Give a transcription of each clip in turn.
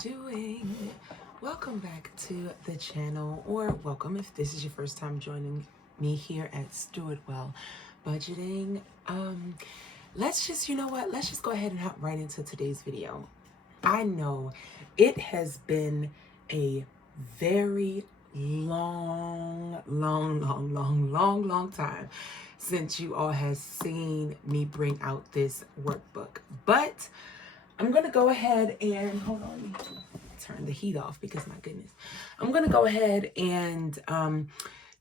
doing? Welcome back to the channel, or welcome if this is your first time joining me here at Stewardwell Budgeting. Let's just, let's just go ahead and hop right into today's video. I know it has been a very long time since you all has seen me bring out this workbook, but I'm going to go ahead and, hold on, let me turn the heat off because my goodness. I'm going to go ahead and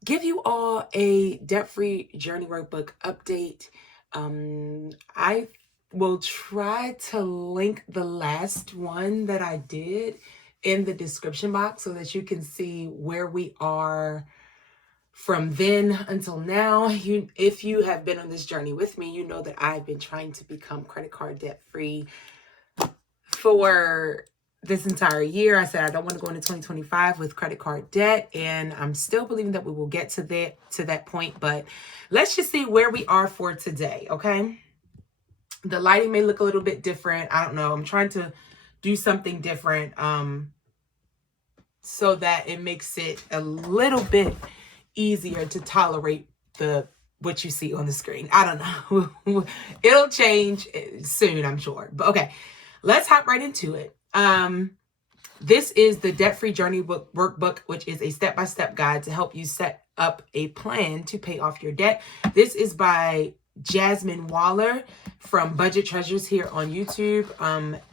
give you all a debt-free journey workbook update. I will try to link the last one that I did in the description box so that you can see where we are from then until now. If you have been on this journey with me, you know that I've been trying to become credit card debt-free for this entire year. I said I don't want to go into 2025 with credit card debt, and I'm still believing that we will get to that point, but let's just see where we are for today, okay? The lighting may look a little bit different. I don't know. I'm trying to do something different so that it makes it a little bit easier to tolerate what you see on the screen. I don't know. It'll change soon, I'm sure. But okay, let's hop right into it. This is the Debt-Free Journey Workbook, which is a step-by-step guide to help you set up a plan to pay off your debt. This is by Jasmine Waller from Budget Treasures here on YouTube.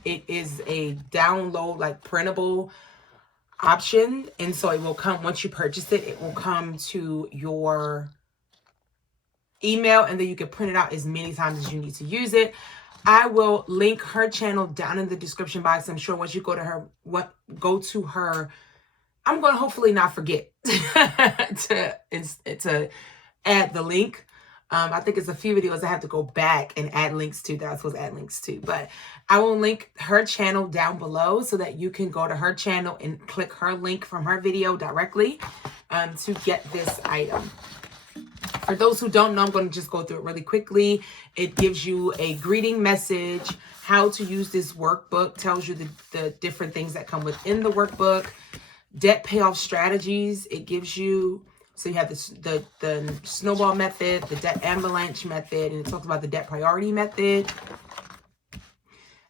It is a download, like printable option, and so it will come once you purchase it. It will come to your email, and then you can print it out as many times as you need to use it. I will link her channel down in the description box. I'm sure once you go to her, I'm going to hopefully not forget to add the link. I think it's a few videos I have to go back and add links to that I was supposed to add links to, but I will link her channel down below so that you can go to her channel and click her link from her video directly to get this item. For those who don't know, I'm going to just go through it really quickly. It gives you a greeting message, how to use this workbook, tells you the different things that come within the workbook, debt payoff strategies. It gives you, so you have the snowball method, the debt avalanche method, and it talks about the debt priority method,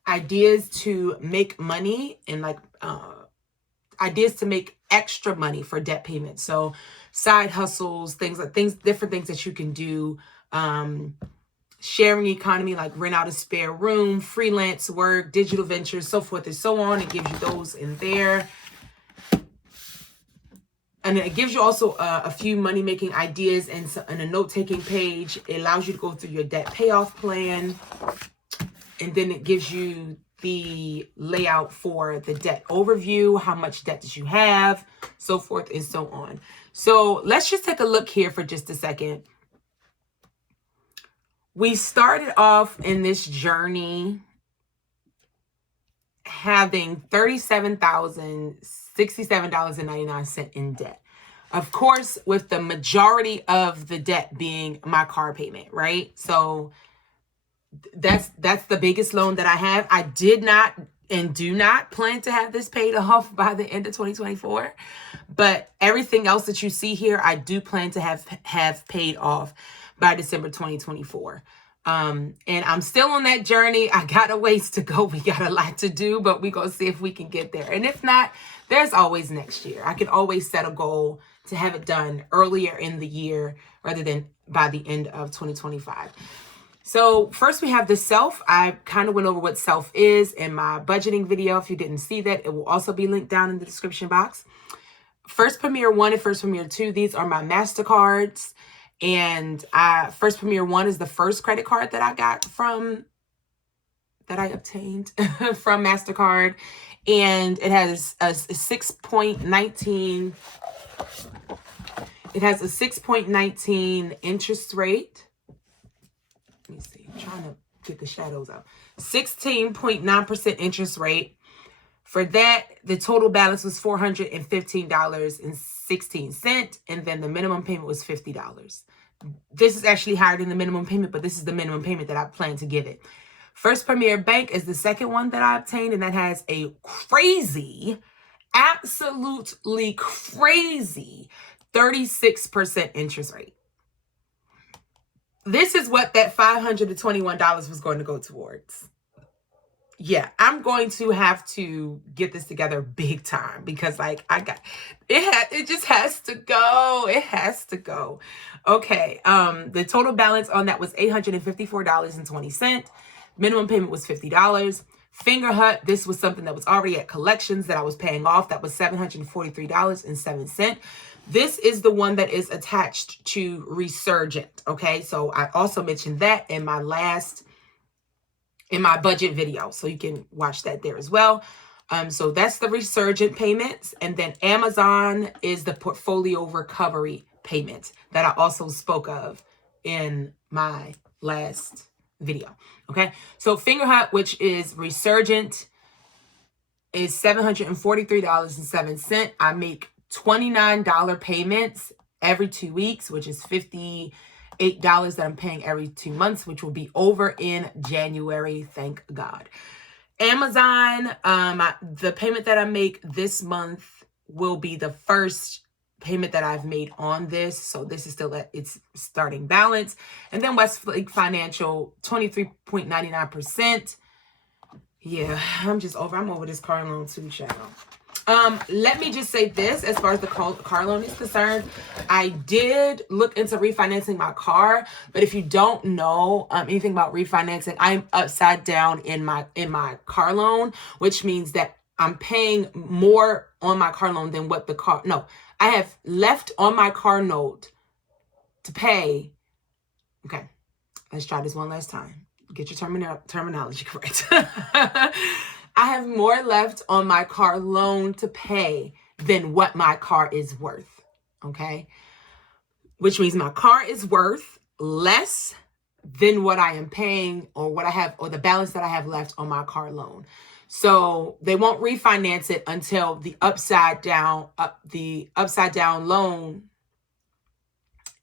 ideas to make money, and ideas to make extra money for debt payments. So side hustles, different things that you can do, sharing economy, like rent out a spare room, freelance work, digital ventures, so forth and so on. It gives you those in there. And it gives you also a few money-making ideas and a note-taking page. It allows you to go through your debt payoff plan. And then it gives you the layout for the debt overview, how much debt did you have, so forth and so on. So let's just take a look here for just a second. We started off in this journey having $37,067.99 in debt. Of course, with the majority of the debt being my car payment, right? So that's the biggest loan that I have. I did not and do not plan to have this paid off by the end of 2024. But everything else that you see here, I do plan to have paid off by December 2024. And I'm still on that journey. I got a ways to go. We got a lot to do, but we're going to see if we can get there. And if not, there's always next year. I can always set a goal to have it done earlier in the year rather than by the end of 2025. So first we have the self. I kind of went over what self is in my budgeting video. If you didn't see that, it will also be linked down in the description box. First Premier 1 and First Premier 2, these are my MasterCards. And First Premier 1 is the first credit card that I obtained from MasterCard. And it has a 6.19, it has a 6.19 interest rate. Let me see, I'm trying to get the shadows out. 16.9% interest rate. For that, the total balance was $415.16, and then the minimum payment was $50. This is actually higher than the minimum payment, but this is the minimum payment that I plan to give it. First Premier Bank is the second one that I obtained, and that has a crazy, absolutely crazy 36% interest rate. This is what that $521 was going to go towards. Yeah, I'm going to have to get this together big time because like it just has to go. It has to go. Okay. The total balance on that was $854.20. Minimum payment was $50. Finger Hut, this was something that was already at collections that I was paying off. That was $743.07. This is the one that is attached to Resurgent. Okay, so I also mentioned that in my budget video, so you can watch that there as well. So that's the Resurgent payments. And then Amazon is the portfolio recovery payment that I also spoke of in my last video. Okay, so Finger Hut, which is Resurgent, is $743.07. I make $29 payments every 2 weeks, which is $58 that I'm paying every 2 months, which will be over in January, thank God. Amazon, the payment that I make this month will be the first payment that I've made on this. So this is still at its starting balance. And then Westlake Financial, 23.99%. Yeah, I'm over this car loan too, child. Let me just say this, as far as the car loan is concerned, I did look into refinancing my car, but if you don't know anything about refinancing, I'm upside down in my car loan, which means that I'm paying more on my car loan than what I have left on my car note to pay. Okay, let's try this one last time. Get your terminology correct. I have more left on my car loan to pay than what my car is worth. Okay, which means my car is worth less than what I am paying, or what I have, or the balance that I have left on my car loan. So they won't refinance it until the upside down loan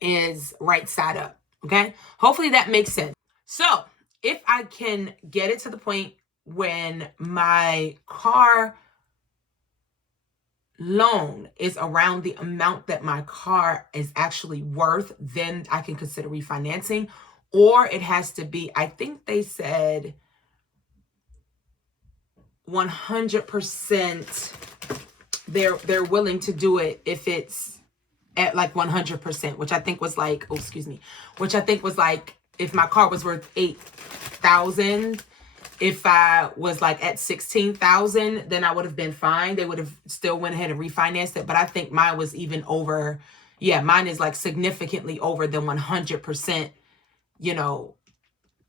is right side up. Okay, hopefully that makes sense. So if I can get it to the point when my car loan is around the amount that my car is actually worth, then I can consider refinancing. Or it has to be, I think they said 100%. They're willing to do it if it's at like 100%, which I think was like, if my car was worth $8,000, if I was like at $16,000, then I would have been fine. They would have still went ahead and refinanced it. But I think mine was even over. Yeah, mine is like significantly over than 100%,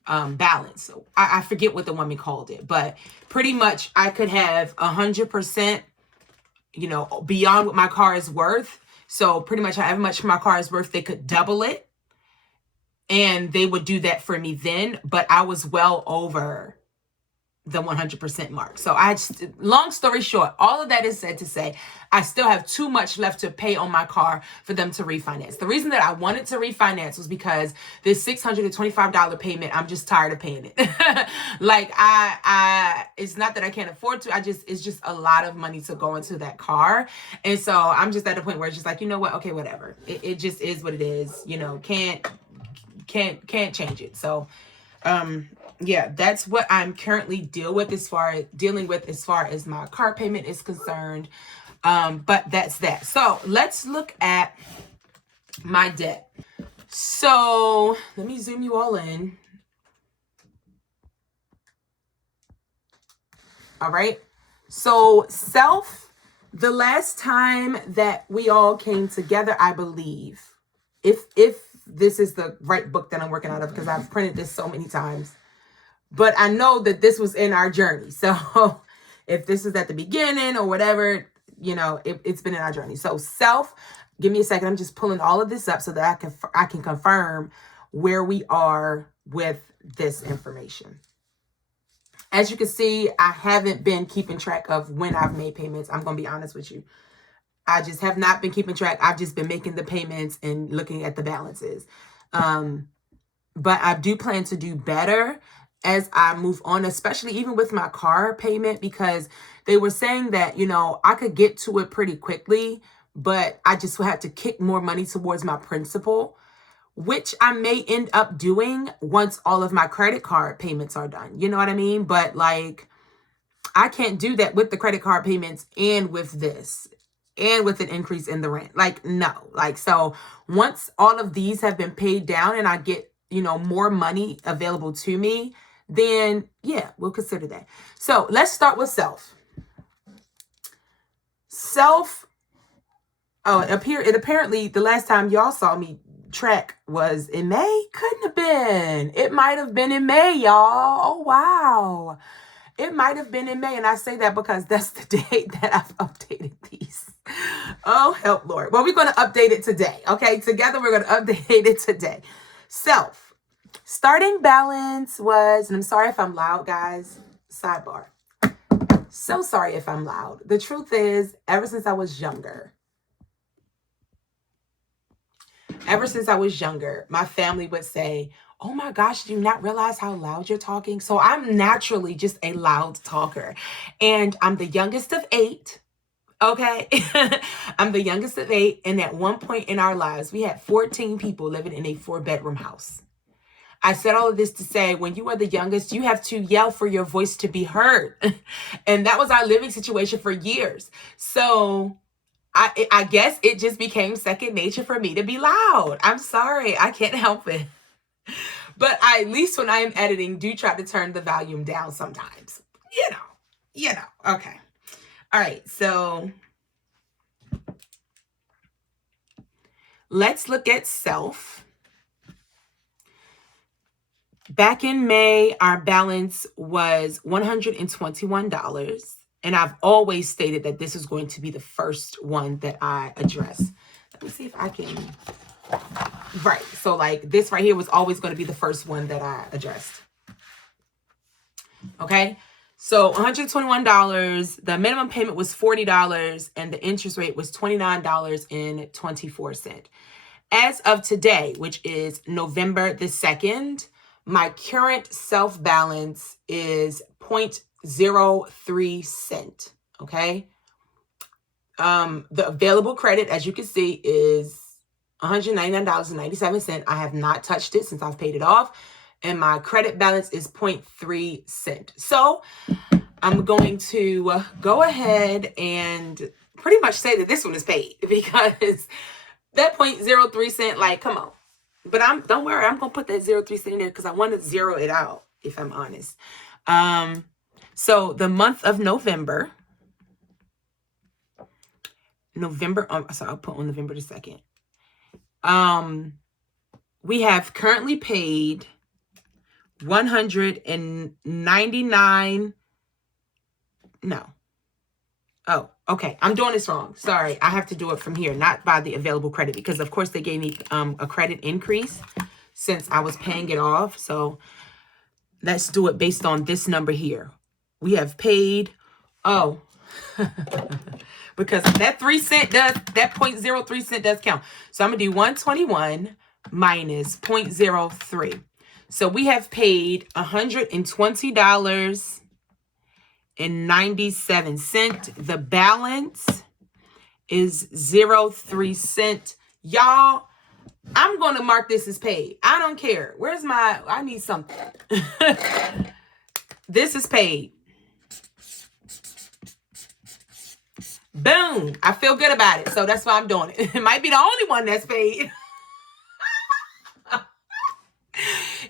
balance. So I forget what the woman called it, but pretty much I could have 100%, beyond what my car is worth. So pretty much however much my car is worth, they could double it, and they would do that for me then. But I was well over the 100% mark. So long story short, all of that is said to say, I still have too much left to pay on my car for them to refinance. The reason that I wanted to refinance was because this $625 payment, I'm just tired of paying it. Like it's not that I can't afford to, it's just a lot of money to go into that car. And so I'm just at a point where it's just like, you know what? Okay, whatever. It just is what it is, can't change it. So, yeah, that's what I'm currently dealing with as far as my car payment is concerned. But that's that. So let's look at my debt. So let me zoom you all in. All right. So the last time that we all came together, I believe, if this is the right book that I'm working out of, because I've printed this so many times, but I know that this was in our journey. So if this is at the beginning or whatever, it's been in our journey. So give me a second. I'm just pulling all of this up so that I can confirm where we are with this information. As you can see, I haven't been keeping track of when I've made payments. I'm going to be honest with you. I just have not been keeping track. I've just been making the payments and looking at the balances. But I do plan to do better. as I move on, especially even with my car payment, because they were saying that, you know, I could get to it pretty quickly, but I just had to kick more money towards my principal, which I may end up doing once all of my credit card payments are done. You know what I mean? But like, I can't do that with the credit card payments and with this and with an increase in the rent. Like, no. Like, so once all of these have been paid down and I get, you know, more money available to me, then yeah, we'll consider that. So let's start with self. Self. Oh, it apparently the last time y'all saw me track was in May. Couldn't have been. It might have been in May, y'all. Oh, wow. It might have been in May. And I say that because that's the date that I've updated these. Oh, help, Lord. Well, we're going to update it today. Okay. Together, we're going to update it today. Self. Starting balance was, and I'm sorry if I'm loud, guys. Sidebar. So sorry if I'm loud. The truth is, ever since I was younger, my family would say, oh my gosh, do you not realize how loud you're talking? So I'm naturally just a loud talker. And I'm the youngest of 8. Okay. I'm the youngest of 8. And at one point in our lives, we had 14 people living in a 4-bedroom house. I said all of this to say, when you are the youngest, you have to yell for your voice to be heard. And that was our living situation for years. So I guess it just became second nature for me to be loud. I'm sorry. I can't help it. But I, at least when I am editing, do try to turn the volume down sometimes. You know. Okay. All right. So let's look at self. Back in May, our balance was $121. And I've always stated that this is going to be the first one that I address. Let me see if I can. Right. So like this right here was always going to be the first one that I addressed. Okay. So $121. The minimum payment was $40 and the interest rate was $29.24. As of today, which is November the 2nd, my current self balance is 0.03 cent. Okay. The available credit, as you can see, is $199.97. I have not touched it since I've paid it off. And my credit balance is 0.3 cent. So I'm going to go ahead and pretty much say that this one is paid because that 0.03 cent, like, come on. But don't worry, I'm going to put that 0.03 cent in there because I want to zero it out, if I'm honest. So the month of November, so I'll put on November the 2nd. We have currently paid $199. No. Oh, okay. I'm doing this wrong. Sorry. I have to do it from here, not by the available credit, because of course they gave me a credit increase since I was paying it off. So let's do it based on this number here. We have paid, because that 3 cent does, that 0.03 cent does count. So I'm going to do 121 minus 0.03. So we have paid $120.97. The balance is 0.03 cent. Y'all, I'm going to mark this as paid. I don't care. I need something. This is paid. Boom. I feel good about it. So that's why I'm doing it. It might be the only one that's paid.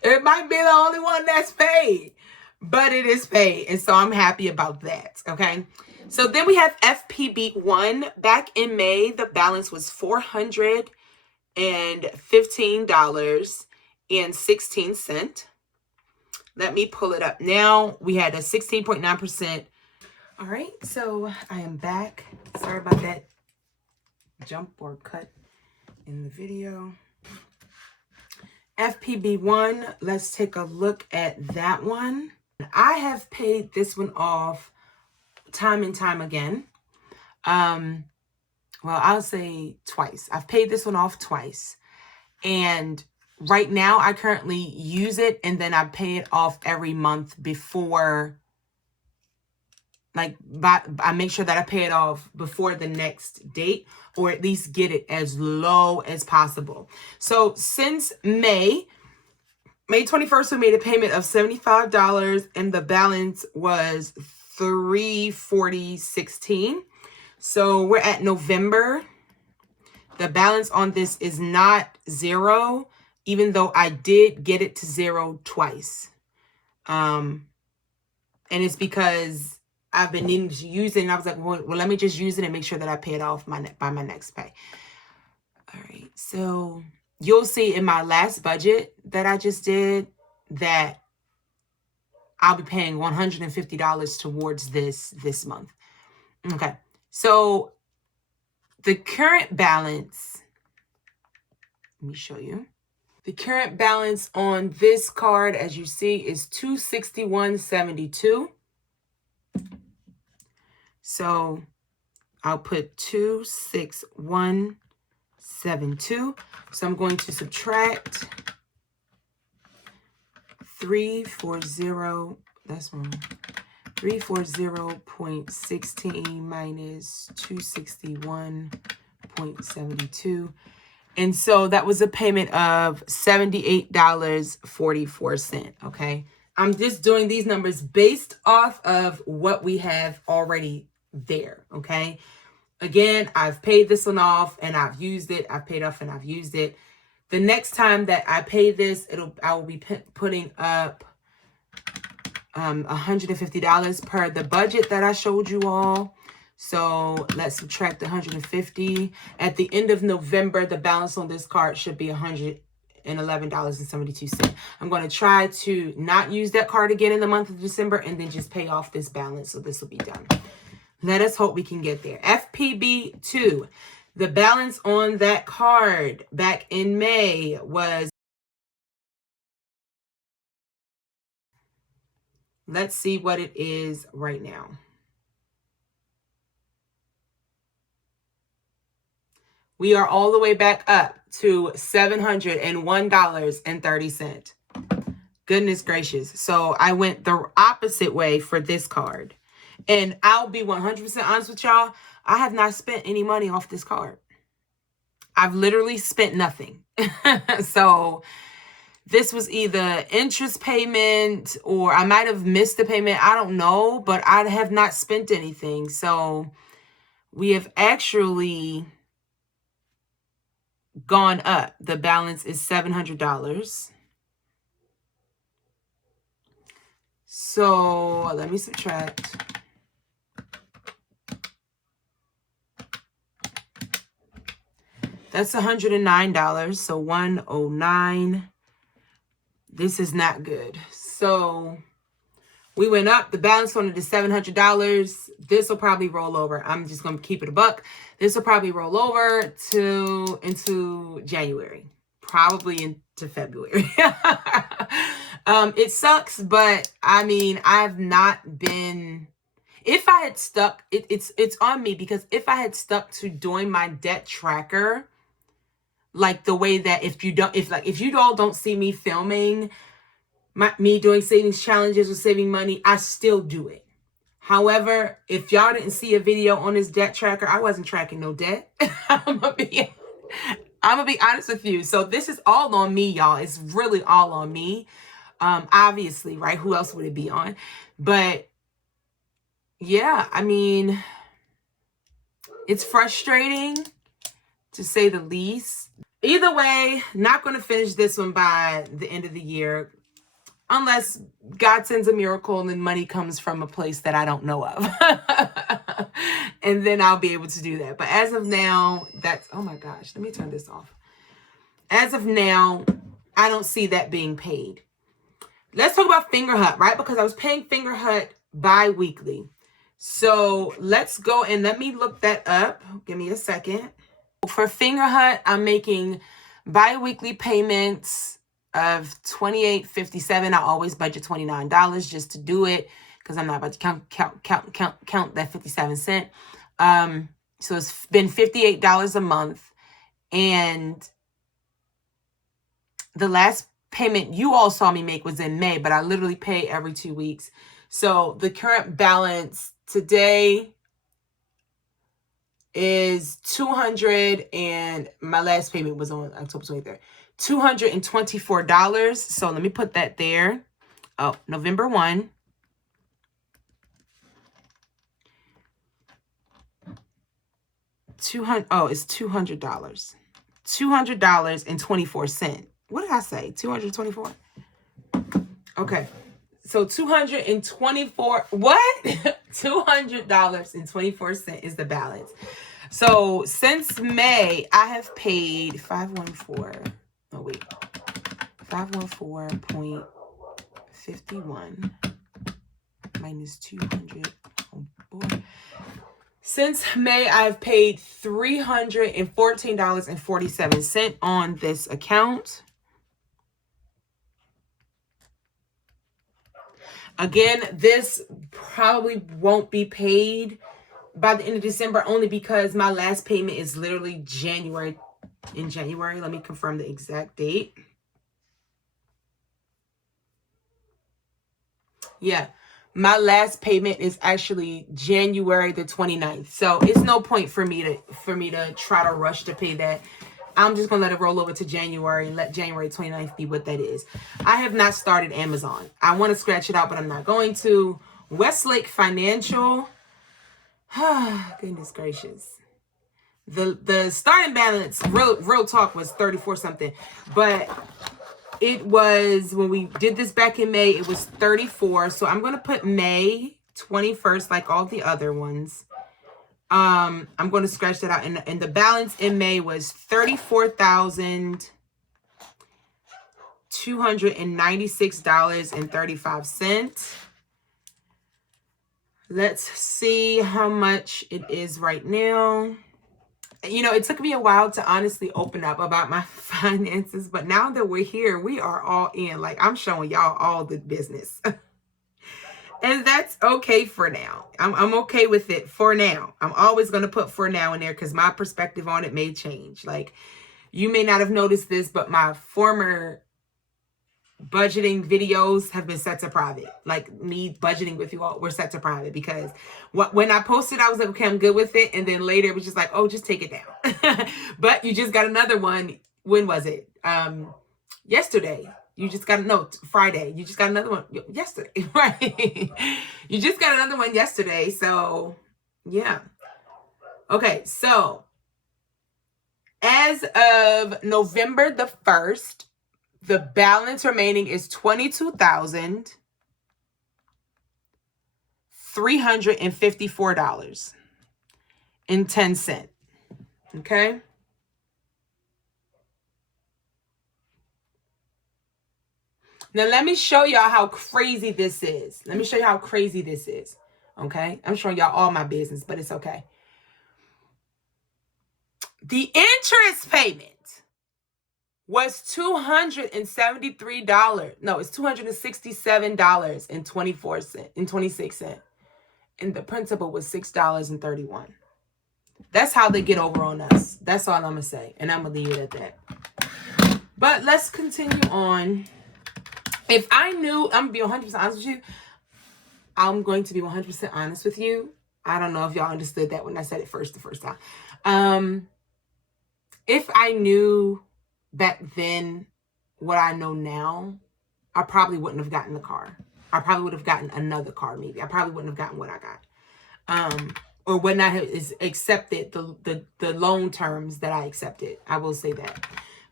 It might be the only one that's paid, but it is paid. And so I'm happy about that. Okay. So then we have FPB1. Back in May, the balance was $415.16. Let me pull it up now. We had a 16.9%. All right. So I am back. Sorry about that jump or cut in the video. FPB1, let's take a look at that one. I have paid this one off time and time again. Well, I'll say twice. I've paid this one off twice. And right now I currently use it and then I pay it off every month before, like, I make sure that I pay it off before the next date, or at least get it as low as possible. So since May 21st, we made a payment of $75 and the balance was $340.16. So we're at November. The balance on this is not zero, even though I did get it to zero twice. And it's because I've been needing to use it, and I was like, well, let me just use it and make sure that I pay it off by my next pay. All right, so you'll see in my last budget that I just did that I'll be paying $150 towards this month. Okay, so the current balance, let me show you. The current balance on this card, as you see, is $261.72. So I'll put 261.72. So I'm going to subtract 340. That's wrong. 340.16 minus 261.72. And so that was a payment of $78.44. Okay. I'm just doing these numbers based off of what we have already there. Okay. Again, I've paid this one off and I've used it. I've paid off and I've used it. The next time that I pay this, I will be putting up $150 per the budget that I showed you all. So let's subtract 150. At the end of November, the balance on this card should be $111.72. I'm going to try to not use that card again in the month of December and then just pay off this balance. So this will be done. Let us hope we can get there. FPB2. The balance on that card back in May was, let's see what it is right now. We are all the way back up to $701.30. Goodness gracious. So I went the opposite way for this card. And I'll be 100% honest with y'all. I have not spent any money off this card. I've literally spent nothing. So this was either interest payment or I might have missed the payment. I don't know, but I have not spent anything. So we have actually gone up. The balance is $700. So let me subtract. That's $109. So 109. This is not good. So we went up. The balance on it is $700. This will probably roll over. I'm just going to keep it a buck. This will probably roll over into January, probably into February. It sucks, but I mean, I've not been. If I had stuck, it's on me, because if I had stuck to doing my debt tracker, like the way that if you all don't see me filming me doing savings challenges or saving money, I still do it. However, if y'all didn't see a video on this debt tracker, I wasn't tracking no debt. I'm gonna be honest with you. So this is all on me, y'all. It's really all on me. Obviously, right? Who else would it be on? But yeah, I mean, it's frustrating to say the least. Either way, not going to finish this one by the end of the year, unless God sends a miracle and then money comes from a place that I don't know of. And then I'll be able to do that. But as of now, oh my gosh, let me turn this off. As of now, I don't see that being paid. Let's talk about Fingerhut, right? Because I was paying Fingerhut bi-weekly. So let's go and let me look that up. Give me a second. For Fingerhut, I'm making bi-weekly payments of $28.57. I always budget $29 just to do it, because I'm not about to count that 57 cent. So it's been $58 a month, and the last payment you all saw me make was in May, but I literally pay every 2 weeks. So the current balance today is 200, and my last payment was on October 23rd. $224. So let me put that there. Oh, November 1. It's $200. $200.24. What did I say? 224? Okay. So 224, what? $200.24 is the balance. So since May, I have paid 514.51 minus 200. Oh boy. Since May, I've paid $314.47 on this account. Again, this probably won't be paid by the end of December, only because my last payment is literally January. In January, let me confirm the exact date. Yeah, my last payment is actually January the 29th. So it's no point for me to try to rush to pay that. I'm just going to let it roll over to January and let January 29th be what that is. I have not started Amazon. I want to scratch it out, but I'm not going to. Westlake Financial. Goodness gracious. The starting balance, real talk, was 34 something. But it was, when we did this back in May, it was 34. So I'm going to put May 21st like all the other ones. I'm going to scratch that out. And the balance in May was $34,296.35. Let's see how much it is right now. You know, it took me a while to honestly open up about my finances, but now that we're here, we are all in. Like, I'm showing y'all all the business. And that's okay for now. I'm okay with it for now. I'm always going to put for now in there because my perspective on it may change. Like, you may not have noticed this, but my former budgeting videos have been set to private. Like, me budgeting with you all were set to private because when I posted, I was like, okay, I'm good with it. And then later it was just like, oh, just take it down. But you just got another one. When was it? Yesterday. You just got Friday. You just got another one yesterday, right? You just got another one yesterday. So, yeah. Okay, so as of November the 1st, the balance remaining is $22,354.10. Okay? Now, let me show y'all how crazy this is. Okay? I'm showing y'all all my business, but it's okay. The interest payment was $273. No, it's $267.26. And the principal was $6.31. That's how they get over on us. That's all I'm going to say. And I'm going to leave it at that. But let's continue on. If I knew, I'm going to be 100% honest with you. I'm going to be 100% honest with you. I don't know if y'all understood that when I said it the first time. If I knew back then what I know now, I probably wouldn't have gotten the car. I probably would have gotten another car, maybe. I probably wouldn't have gotten what I got. Or would not have accepted the loan terms that I accepted. I will say that.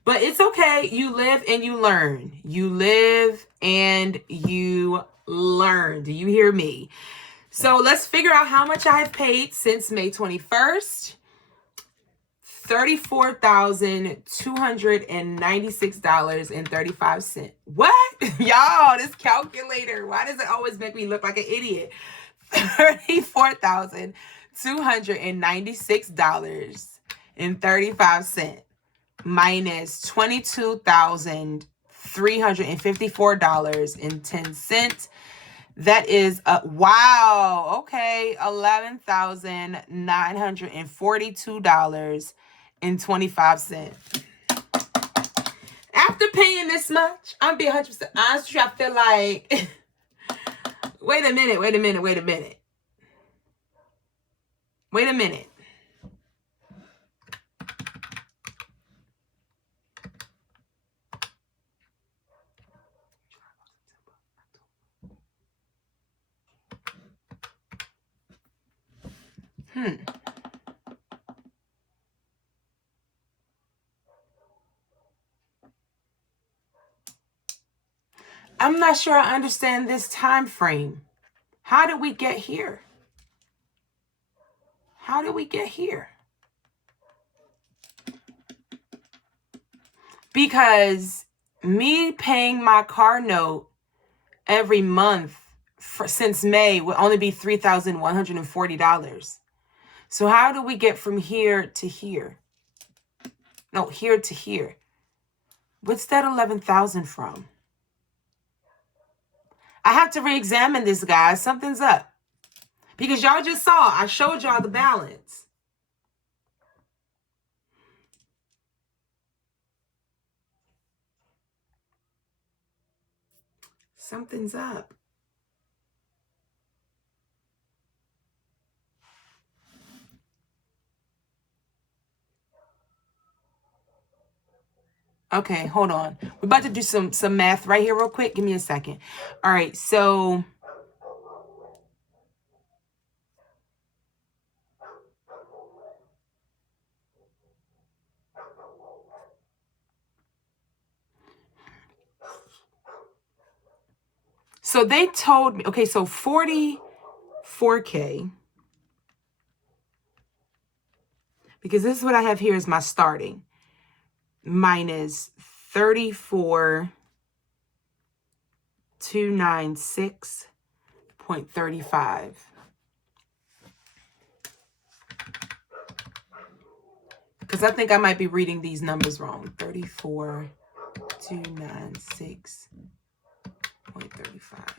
But it's okay. You live and you learn. You live and you learn. Do you hear me? So let's figure out how much I have paid since May 21st. $34,296.35. What? Y'all, this calculator, why does it always make me look like an idiot? $34,296.35 minus $22,354.10. That is, wow, okay, $11,942.25. After after paying this much, I'm being 100% honest with you, I feel like, wait a minute. I'm not sure I understand this time frame. How did we get here? How did we get here? Because me paying my car note every month since May would only be $3,140. So how do we get from here to here? No, here to here. What's that 11,000 from? I have to re-examine this, guys. Something's up. Because y'all just saw, I showed y'all the balance. Something's up. Okay, hold on. We're about to do some math right here real quick. Give me a second. All right, so they told me, okay, so 44K, because this is what I have here is my starting, minus 34,296.35. Because I think I might be reading these numbers wrong. 34,296.35.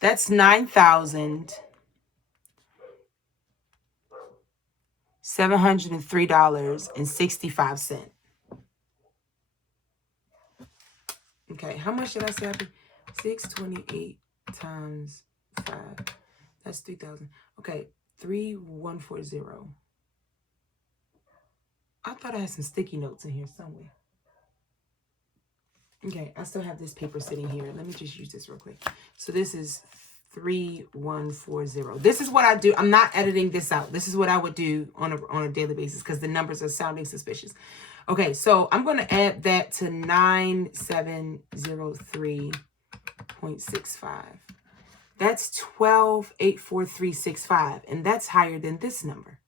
That's $9,703.65. Okay, how much did I say? 628 times 5. That's 3,000. Okay, 3,140. I thought I had some sticky notes in here somewhere. Okay, I still have this paper sitting here. Let me just use this real quick. So this is 3,140. This is what I do. I'm not editing this out. This is what I would do on a daily basis because the numbers are sounding suspicious. Okay, so I'm going to add that to 9,703.65. That's 12,843.65, and that's higher than this number.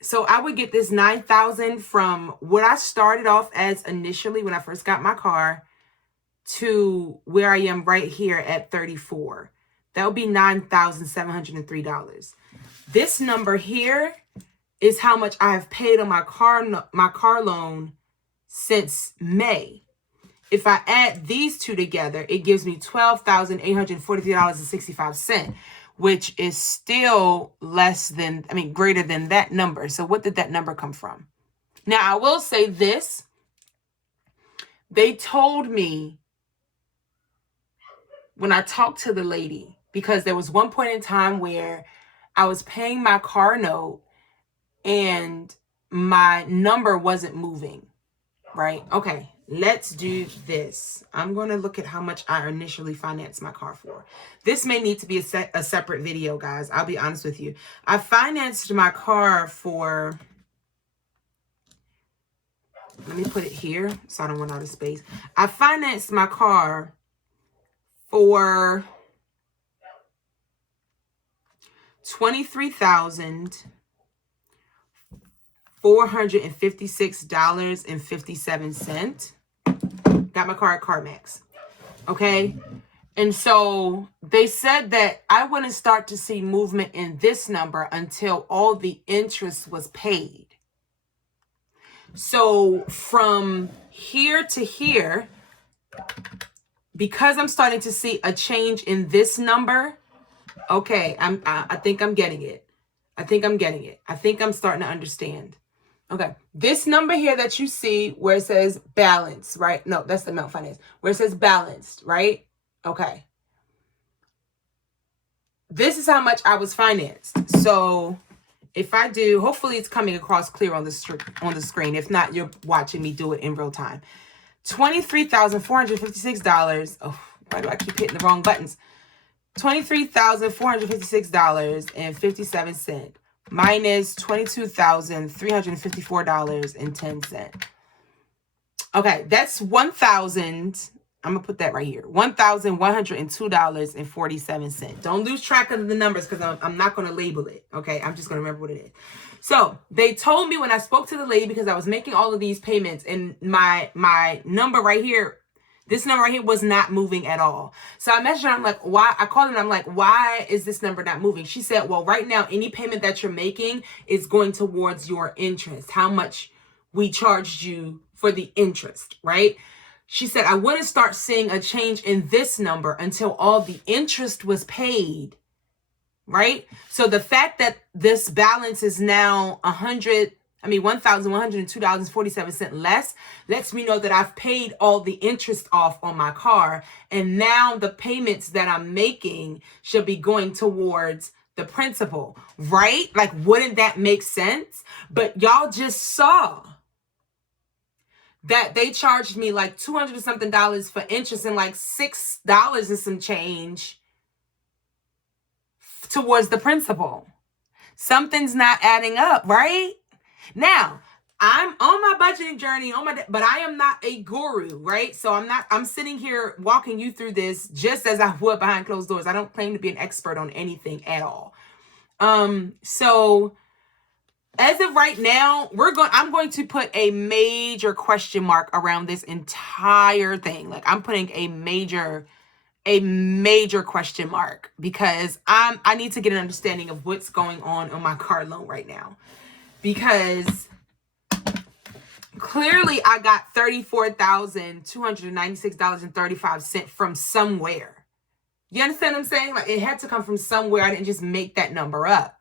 So I would get this 9,000 from what I started off as initially when I first got my car to where I am right here at 34. That would be $9,703. This number here is how much I have paid on my car loan since May. If I add these two together, it gives me $12,843.65. Which is still greater than that number. So what did that number come from? Now, I will say this. They told me when I talked to the lady, because there was one point in time where I was paying my car note and my number wasn't moving, right? Okay, let's do this. I'm going to look at how much I initially financed my car for. This may need to be a separate video, guys. I'll be honest with you. I financed my car for, let me put it here so I don't run out of space. I financed my car for $23,456.57. Got my car at CarMax. Okay. And so they said that I wouldn't start to see movement in this number until all the interest was paid. So from here to here, because I'm starting to see a change in this number, okay, I think I'm getting it. I think I'm getting it. I think I'm starting to understand. Okay, this number here that you see where it says balance, right? No, that's the amount finance. Where it says balanced, right? Okay. This is how much I was financed. So if I do, hopefully it's coming across clear on the screen. If not, you're watching me do it in real time. $23,456. Oh, why do I keep hitting the wrong buttons? $23,456.57 minus $22,354.10. Okay, that's $1,000. I'm gonna put that right here. $1,102.47. Don't lose track of the numbers because I'm not gonna label it. Okay, I'm just gonna remember what it is. So they told me when I spoke to the lady, because I was making all of these payments, and my number right here, this number right here was not moving at all. So I messaged her, I'm like, why? I called her and I'm like, why is this number not moving? She said, well, right now, any payment that you're making is going towards your interest. How much we charged you for the interest, right? She said, I wouldn't start seeing a change in this number until all the interest was paid, right? So the fact that this balance is now $1,102.47 less lets me know that I've paid all the interest off on my car. And now the payments that I'm making should be going towards the principal, right? Like, wouldn't that make sense? But y'all just saw that they charged me like $200 and something for interest and like $6 and some change towards the principal. Something's not adding up, right? Now, I'm on my budgeting journey, but I am not a guru, right? So I'm sitting here walking you through this just as I would behind closed doors. I don't claim to be an expert on anything at all. So as of right now, I'm going to put a major question mark around this entire thing. Like, I'm putting a major question mark because I need to get an understanding of what's going on my car loan right now. Because clearly I got $34,296.35 from somewhere. You understand what I'm saying? Like, it had to come from somewhere. I didn't just make that number up.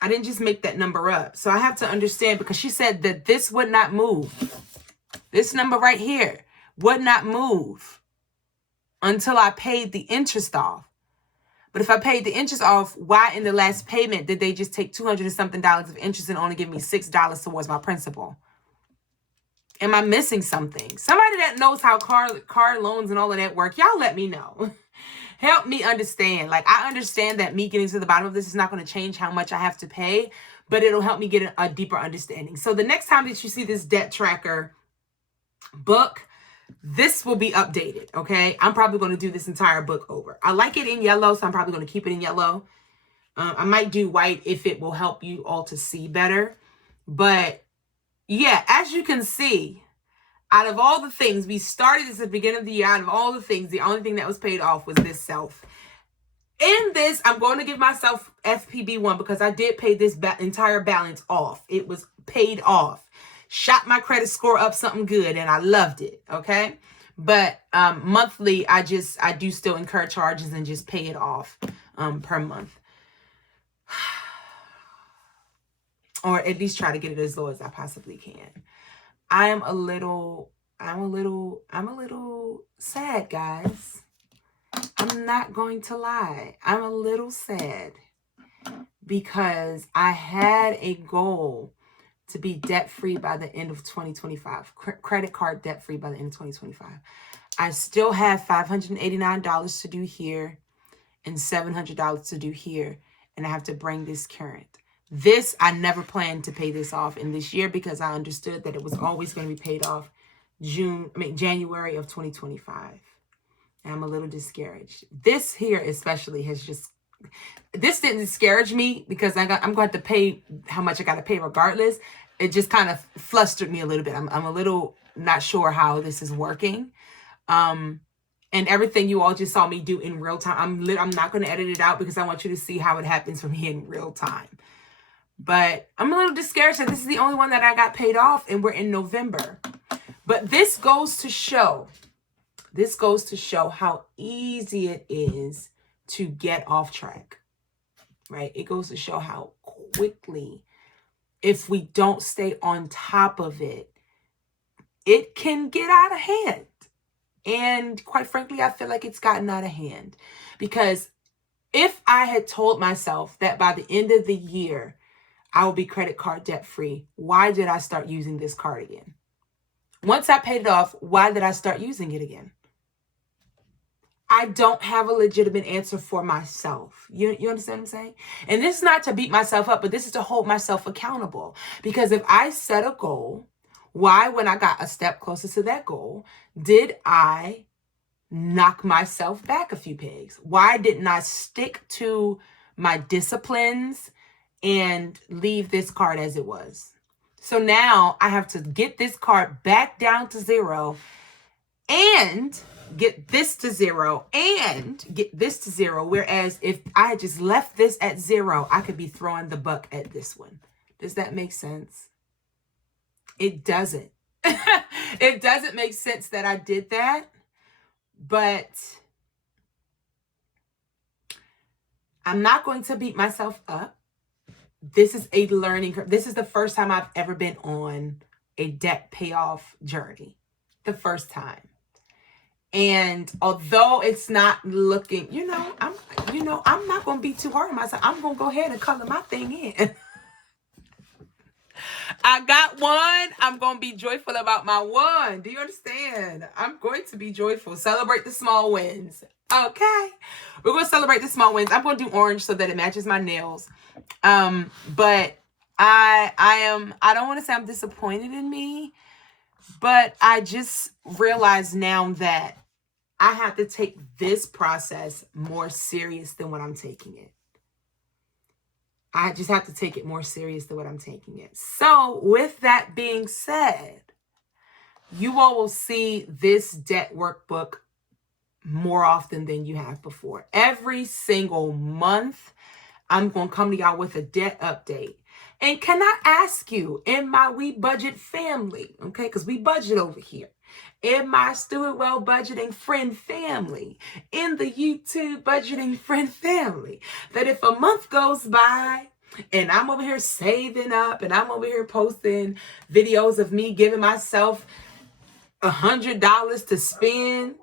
I didn't just make that number up. So I have to understand, because she said that this would not move. This number right here would not move until I paid the interest off. But if I paid the interest off, why in the last payment did they just take $200 and something of interest and only give me $6 towards my principal? Am I missing something? Somebody that knows how car loans and all of that work, y'all let me know. Help me understand. Like, I understand that me getting to the bottom of this is not going to change how much I have to pay, but it'll help me get a deeper understanding. So the next time that you see this debt tracker book, this will be updated, okay? I'm probably going to do this entire book over. I like it in yellow, so I'm probably going to keep it in yellow. I might do white if it will help you all to see better. But yeah, as you can see, out of all the things, we started this at the beginning of the year, out of all the things, the only thing that was paid off was this self. In this, I'm going to give myself FPB1 because I did pay this entire balance off. It was paid off. Shot my credit score up something good, and I loved it, okay? But monthly, I do still incur charges and just pay it off per month. Or at least try to get it as low as I possibly can. I'm a little sad, guys. I'm not going to lie. I'm a little sad because I had a goal to be debt-free by the end of 2025. Credit card debt-free by the end of 2025. I still have $589 to do here and $700 to do here, and I have to bring this current. This, I never planned to pay this off in this year because I understood that it was always going to be paid off January of 2025. And I'm a little discouraged. This here especially this didn't discourage me because I'm going to have to pay how much I got to pay regardless. It just kind of flustered me a little bit. I'm a little not sure how this is working. And everything you all just saw me do in real time. I'm not going to edit it out because I want you to see how it happens for me in real time. But I'm a little discouraged that this is the only one that I got paid off and we're in November. But this goes to show how easy it is to get off track. right? It goes to show how quickly, if we don't stay on top of it, it can get out of hand. And quite frankly, I feel like it's gotten out of hand, because if I had told myself that by the end of the year, I will be credit card debt free, why did I start using this card again? Once I paid it off, why did I start using it again? I don't have a legitimate answer for myself. You understand what I'm saying? And this is not to beat myself up, but this is to hold myself accountable. Because if I set a goal, why, when I got a step closer to that goal, did I knock myself back a few pegs? Why didn't I stick to my disciplines and leave this card as it was? So now I have to get this card back down to 0 and get this to 0 and get this to 0. Whereas if I had just left this at 0, I could be throwing the buck at this one. Does that make sense? It doesn't. It doesn't make sense that I did that, but I'm not going to beat myself up. This is a learning curve. This is the first time I've ever been on a debt payoff journey. The first time. And although it's not looking, I'm not going to be too hard on myself. I'm going to go ahead and color my thing in. I got one. I'm going to be joyful about my one. Do you understand? I'm going to be joyful. Celebrate the small wins. Okay. We're going to celebrate the small wins. I'm going to do orange so that it matches my nails. But I don't want to say I'm disappointed in me, but I just realize now that I have to take this process more serious than what I'm taking it. I just have to take it more serious than what I'm taking it. So with that being said, you all will see this debt workbook more often than you have before. Every single month, I'm going to come to y'all with a debt update. And can I ask you, in my We Budget family, okay, because we budget over here, in my Stewart Well Budgeting Friend family, in the YouTube Budgeting Friend family, that if a month goes by and I'm over here saving up and I'm over here posting videos of me giving myself $100 to spend,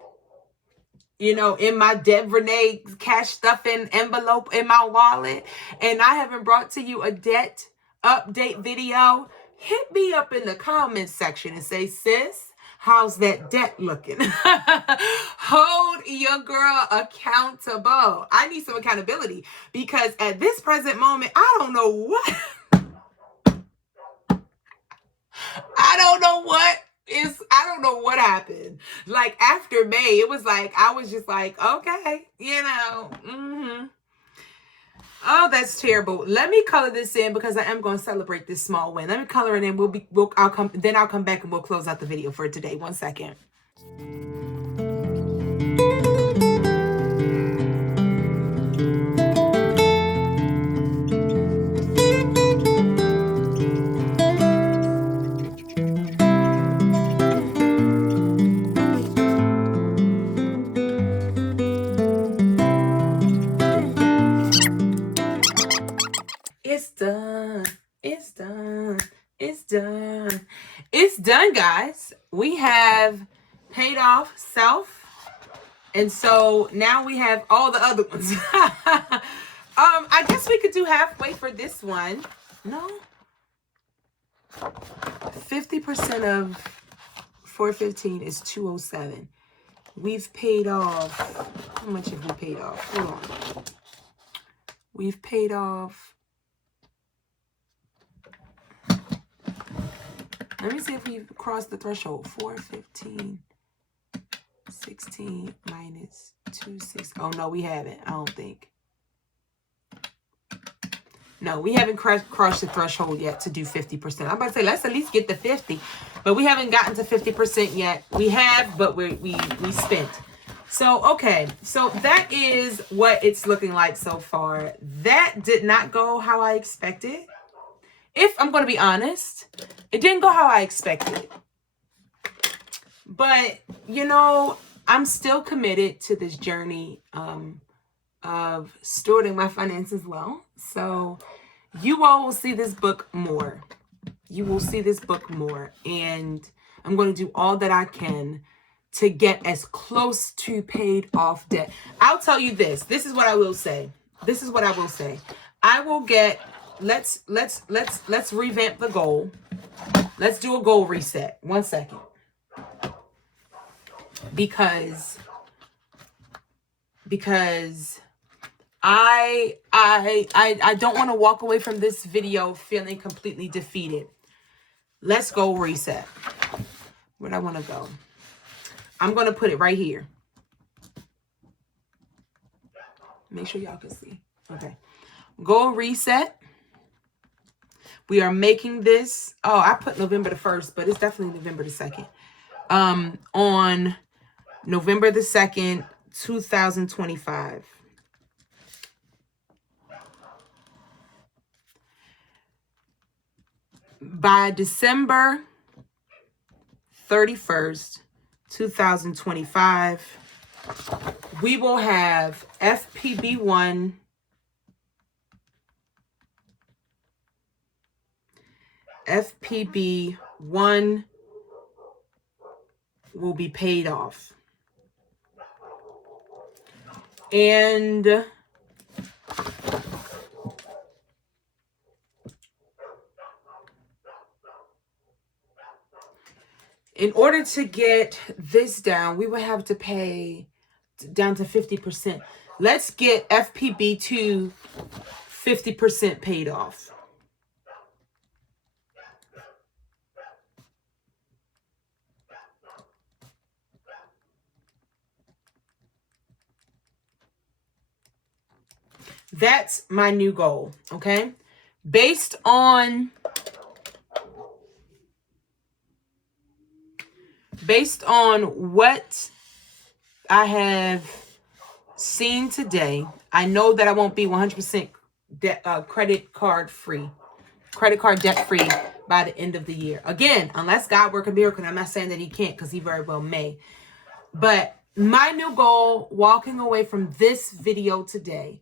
in my Deb Renee cash stuffing envelope in my wallet, and I haven't brought to you a debt update video, hit me up in the comments section and say, sis, how's that debt looking? Hold your girl accountable. I need some accountability, because at this present moment, I don't know what. I don't know what happened. Like after May, it was like, I was just like, okay, Oh, that's terrible. Let me color this in, because I am going to celebrate this small win. Let me color it in. I'll come back and we'll close out the video for today. 1 second. It's done. It's done. It's done. It's done, guys. We have paid off self. And so now we have all the other ones. I guess we could do halfway for this one. No. 50% of 415 is 207. We've paid off. How much have we paid off? Hold on. We've paid off. Let me see if we've crossed the threshold. 415, 16 minus 26. Oh, no, we haven't. I don't think. No, we haven't crossed the threshold yet to do 50%. I'm about to say, let's at least get to 50. But we haven't gotten to 50% yet. We have, but we spent. So, okay. So that is what it's looking like so far. That did not go how I expected. If I'm going to be honest, it didn't go how I expected. But, I'm still committed to this journey of stewarding my finances well. So you all will see this book more. You will see this book more. And I'm going to do all that I can to get as close to paid off debt. I'll tell you this. This is what I will say. This is what I will say. I will get, let's revamp the goal. Let's do a goal reset. 1 second. Because I don't want to walk away from this video feeling completely defeated. Let's go reset. Where'd I want to go? I'm going to put it right here. Make sure y'all can see. Okay. Go reset. We are making this. Oh, I put November the 1st, but it's definitely November the 2nd. On November the 2nd, 2025. By December 31st, 2025, we will have FPB1 will be paid off. And in order to get this down, we would have to pay down to 50%. Let's get FPB2 50% paid off. That's my new goal, okay? Based on what I have seen today, I know that I won't be 100% credit card debt free by the end of the year. Again, unless God work a miracle, and I'm not saying that he can't, because he very well may. But my new goal, walking away from this video today,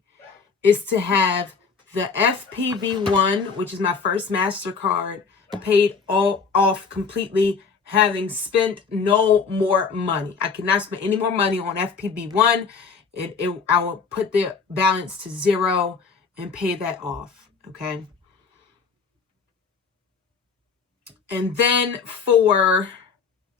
is to have the FPB1, which is my first MasterCard, paid all off completely, having spent no more money. I cannot spend any more money on FPB1. I will put the balance to 0 and pay that off, okay? And then for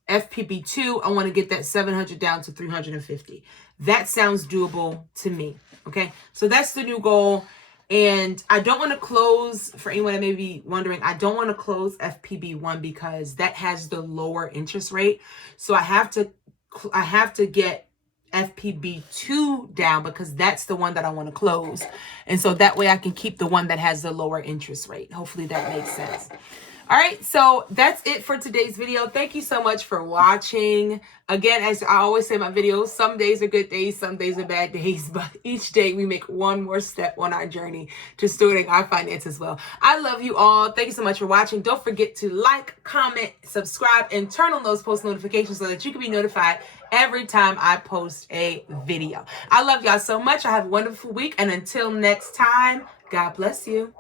FPB2, I want to get that 700 down to 350. That sounds doable to me. Okay, so that's the new goal. And I don't want to close, for anyone that may be wondering, I don't want to close FPB1 because that has the lower interest rate. So I have to get FPB2 down because that's the one that I want to close. And so that way I can keep the one that has the lower interest rate. Hopefully that makes sense. All right, so that's it for today's video. Thank you so much for watching. Again, as I always say in my videos, some days are good days, some days are bad days, but each day we make one more step on our journey to stewarding our finances well. I love you all. Thank you so much for watching. Don't forget to like, comment, subscribe, and turn on those post notifications so that you can be notified every time I post a video. I love y'all so much. I have a wonderful week, and until next time, God bless you.